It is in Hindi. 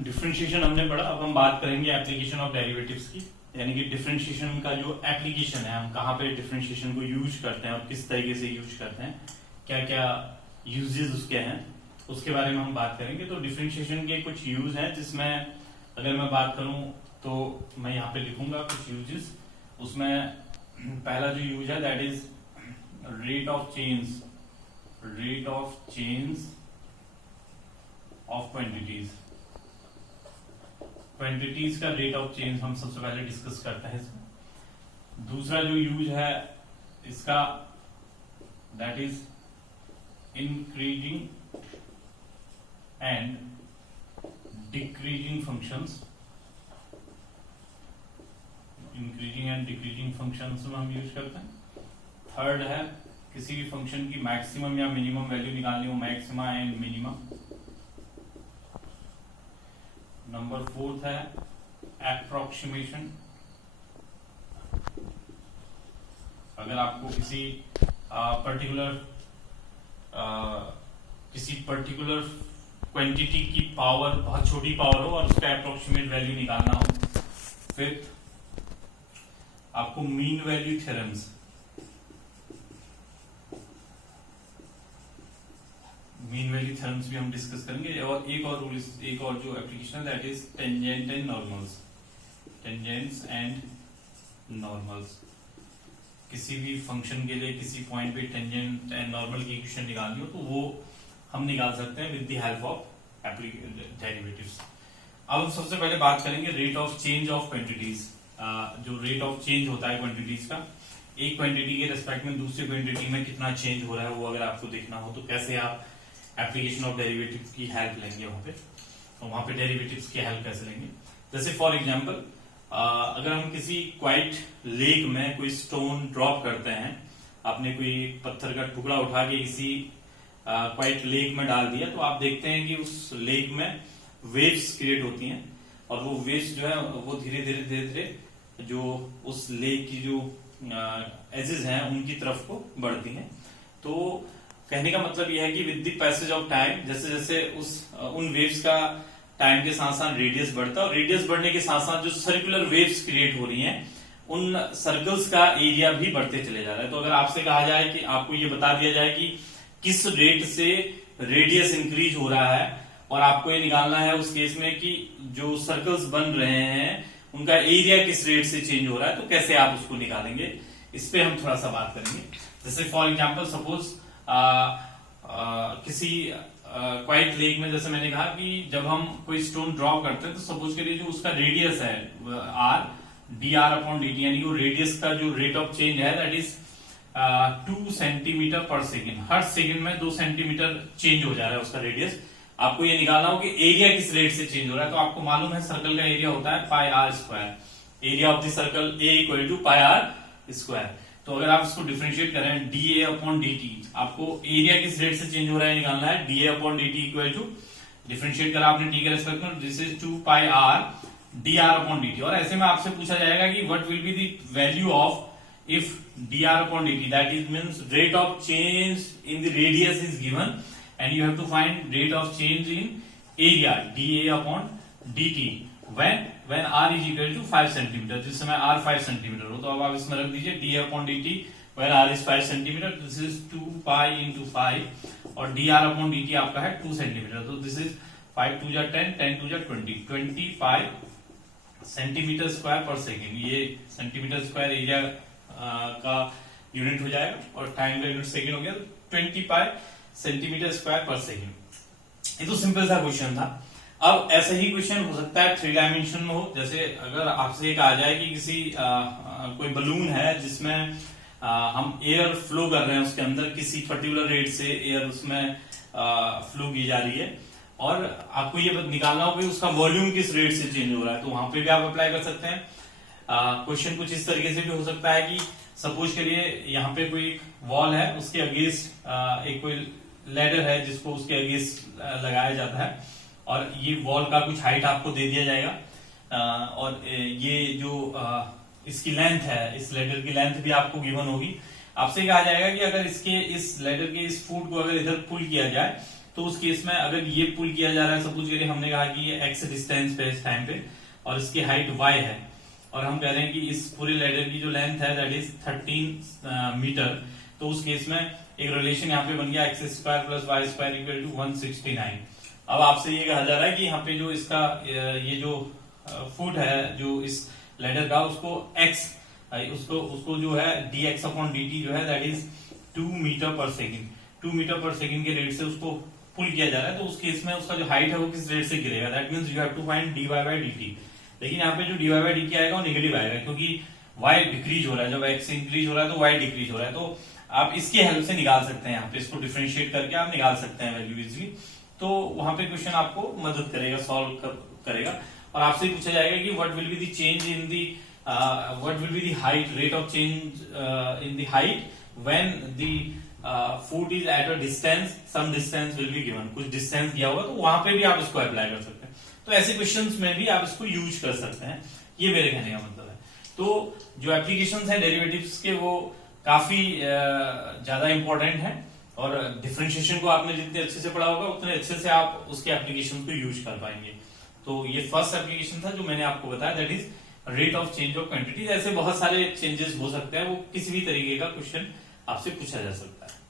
डिफरेंशिएशन हमने पढ़ा, अब हम बात करेंगे एप्लीकेशन ऑफ डेरिवेटिव्स की, यानी कि डिफरेंशिएशन का जो एप्लीकेशन है, हम कहाँ पे डिफरेंशिएशन को यूज करते हैं और किस तरीके से यूज करते हैं, क्या क्या यूजेस उसके हैं, उसके बारे में हम बात करेंगे। तो डिफरेंशिएशन के कुछ यूज हैं, जिसमें अगर मैं बात करूं तो मैं यहाँ पे लिखूंगा कुछ यूजेस। उसमें पहला जो यूज है that is rate of change of quantities का रेट ऑफ चेंज हम सबसे पहले डिस्कस करते हैं इसमें। दूसरा जो यूज है इसका that is increasing and decreasing functions. Increasing and decreasing functions में हम यूज करते हैं। थर्ड है किसी भी फंक्शन की मैक्सिमम या मिनिमम वैल्यू निकालनी हो, maxima and minimum. Number fourth है एप्रोक्सीमेशन। अगर आपको किसी पर्टिकुलर क्वांटिटी की पावर बहुत छोटी पावर हो और उसका अप्रोक्सीमेट वैल्यू निकालना हो। फिफ्थ आपको mean value theorems, mean value theorems भी हम डिस्कस करेंगे। और एक और जो एप्लीकेशन है that is tangent and normals. Tangents and normals, किसी भी फंक्शन के लिए किसी पॉइंट पे टेंजेंट एंड नॉर्मल की इक्वेशन निकालनी हो तो वो हम निकाल सकते हैं with the help of derivatives. अब सबसे पहले बात करेंगे rate of change of quantities. जो रेट ऑफ चेंज होता है क्वांटिटीज का, एक क्वांटिटी के रेस्पेक्ट में दूसरी क्वांटिटी में कितना चेंज हो रहा है वो अगर आपको देखना हो तो कैसे आप एप्लीकेशन ऑफ डेरिवेटिव की हेल्प लेंगे वहां पे, तो वहां पे डेरिवेटिव्स की हेल्प कैसे लेंगे। जैसे फॉर एग्जांपल अगर हम किसी क्वाइट लेक में कोई स्टोन ड्रॉप करते हैं, आपने कोई पत्थर का टुकड़ा उठा के इसी क्वाइट लेक में डाल दिया, तो आप देखते हैं कि उस लेक में वेव्स क्रिएट होती हैं और वो वेव्स जो है वो धीरे धीरे जो उस लेक की जो एजेस हैं उनकी तरफ को बढ़ती हैं। तो कहने का मतलब यह है कि with the passage of time जैसे जैसे उन वेव्स का टाइम के साथ साथ रेडियस बढ़ता है और रेडियस बढ़ने के साथ साथ जो सर्कुलर वेव्स क्रिएट हो रही हैं उन सर्कल्स का एरिया भी बढ़ते चले जा रहा है। तो अगर आपसे कहा जाए कि आपको ये बता दिया जाए कि किस रेट से रेडियस इंक्रीज हो रहा है और आपको ये निकालना है उस केस में कि जो सर्कल्स बन रहे हैं उनका एरिया किस रेट से चेंज हो रहा है, तो कैसे आप उसको निकालेंगे, इस पे हम थोड़ा सा बात करेंगे। जैसे फॉर एग्जांपल सपोज किसी क्वाइट लेक में जैसे मैंने कहा कि जब हम कोई स्टोन ड्रॉप करते हैं तो सपोज करिए जो उसका रेडियस है are d r upon d T, यानी वो रेडियस का जो रेट ऑफ चेंज है दैट इज 2 सेंटीमीटर पर सेकेंड। हर सेकेंड में 2 सेंटीमीटर चेंज हो जा रहा है उसका रेडियस। आपको ये निकालना हो कि एरिया किस रेट से चेंज हो रहा है, तो आपको मालूम है सर्कल का एरिया होता है pi r square. Area of the circle a equal to pi r square. तो अगर आप इसको डिफरेंशिएट करें d a upon d t, आपको एरिया किस रेट से चेंज हो रहा है निकालना है। D a upon d t equal to, differentiate करा आपने टी के रेस्पेक्ट में, this is 2 pi r d r upon d t. और ऐसे में आपसे पूछा जाएगा कि what will be the value of if D r upon d T, that is means rate of change in the radius is given and you have to find rate of change in area dA upon dt when r is equal to 5 cm, जिस समय r 5 cm हो। तो अब आप इसमें रख दीजिए dA upon dt when r is 5 cm, this is 2 pi into 5 और dr upon dt आपका है 2 cm, तो this is 5 2 जा 10 10 2 जा 25 सेंटीमीटर स्क्वायर पर सेकेंड। ये सेंटीमीटर स्क्वायर एरिया का यूनिट हो जाएगा और टाइम का यूनिट सेकेंड हो गया, 25 सेंटीमीटर स्क्वायर पर सेकेंड। ये तो सिंपल सा क्वेश्चन था। अब ऐसा ही क्वेश्चन हो सकता है 3 डायमेंशन में हो। जैसे अगर आपसे एक आ जाए कि किसी कोई बलून है जिसमें हम एयर फ्लो कर रहे हैं, उसके अंदर किसी पर्टिकुलर रेट से एयर उसमें फ्लो की जा रही है और आपको ये निकालना हो कि उसका वॉल्यूम किस रेट से चेंज हो रहा है, तो वहां पे भी आप अप्लाई कर सकते हैं। क्वेश्चन कुछ इस तरीके से भी हो सकता है कि सपोज करिए यहाँ पे कोई वॉल है, उसके अगेंस्ट एक कोई लैडर है जिसको उसके अगेंस्ट लगाया जाता है और ये वॉल का कुछ हाइट आपको दे दिया जाएगा और ये जो इसकी लेंथ है, इस लैडर की लेंथ भी आपको गिवन होगी। आपसे कहा जाएगा कि अगर इसके इस लैडर के इस फुट को अगर इधर पुल किया जाए तो उस केस में अगर ये पुल किया जा रहा है, सपोज करिए हमने कहा कि ये x डिस्टेंस पे इस टाइम पे और इसकी हाइट y है, और हम कह रहे हैं कि इस पूरे लैडर की जो लेंथ है दैट इज 13 मीटर, तो उस केस में एक रिलेशन यहाँ पे बन गया x square plus Y square equal to 169। अब आपसे ये कहा जा रहा है कि यहाँ पे जो इसका ये जो फुट है जो इस लैडर का, उसको x उसको जो है dx अपॉन dt जो है दैट इज 2 मीटर पर सेकेंड, 2 मीटर पर सेकेंड के रेट से उसको पुल किया जा रहा है। तो उस केस में उसका जो हाइट है वो किस रेट से गिरेगा, that means you have to find dy by dt। लेकिन यहाँ पे जो dy बाय dt आएगा वो नेगेटिव आएगा, क्योंकि y डिक्रीज हो रहा है, जब x इंक्रीज हो रहा है तो y डिक्रीज हो रहा है। तो आप इसके हेल्प से निकाल सकते हैं, यहाँ पे इसको डिफरेंशिएट करके आप निकाल सकते हैं वैल्यू इजीली। तो वहां पे क्वेश्चन आपको मदद करेगा, सॉल्व करेगा, और आपसे पूछा जाएगा कि what will be the change in the what will be the height, rate of change in the height when the foot is at a distance, some distance will be given, कुछ डिस्टेंस दिया होगा तो वहां पे भी आप इसको अप्लाई कर सकते हैं। तो ऐसे क्वेश्चंस में भी आप इसको यूज कर सकते हैं, ये मेरे कहने का मतलब है। तो जो एप्लीकेशंस हैं डेरिवेटिव्स के वो काफी ज्यादा इंपॉर्टेंट है, और डिफरेंशिएशन को आपने जितने अच्छे से पढ़ा होगा उतने अच्छे से आप उसके एप्लीकेशन को यूज कर पाएंगे। तो ये फर्स्ट एप्लीकेशन था जो मैंने आपको बताया, that is rate of change of quantities. ऐसे बहुत सारे चेंजेस हो सकते हैं, वो किसी भी तरीके का क्वेश्चन आपसे पूछा जा सकता है।